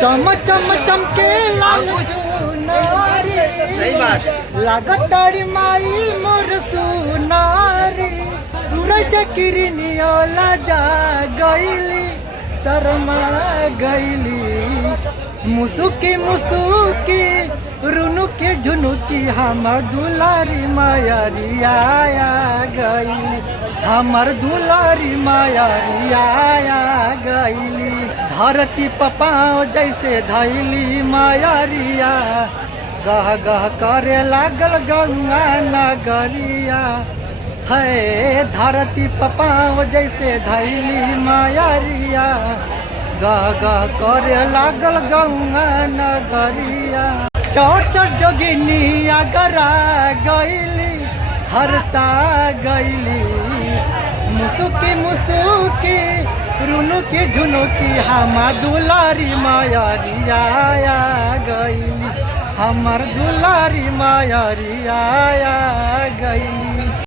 चम चम चमके लाल चुनारी, सही बात। लागतारी माई मोर सुनारी। सूरज किरनियोला जा गईली, शर्मा गईली। मुसुकी मुसुकी रुनुकी झुनुकी हमर दुलारी मायारी आया गईली, हमर दुलारी मायारी आया गईली। धरती पपाओ जैसे धैली मायारिया, गह गह करे लागल गंगा नगरिया। है धरती पपाओ जैसे धैली मायारिया, गह गह करे लागल गंगा नगरिया। 64 जोगिनी अगरा गईली, हरसा गईली। मुसुकी मुसुकी रुनुकी झुनुकी हमर दुलारी मायारी आया गईली, हमर दुलारी मायारी आया गईली।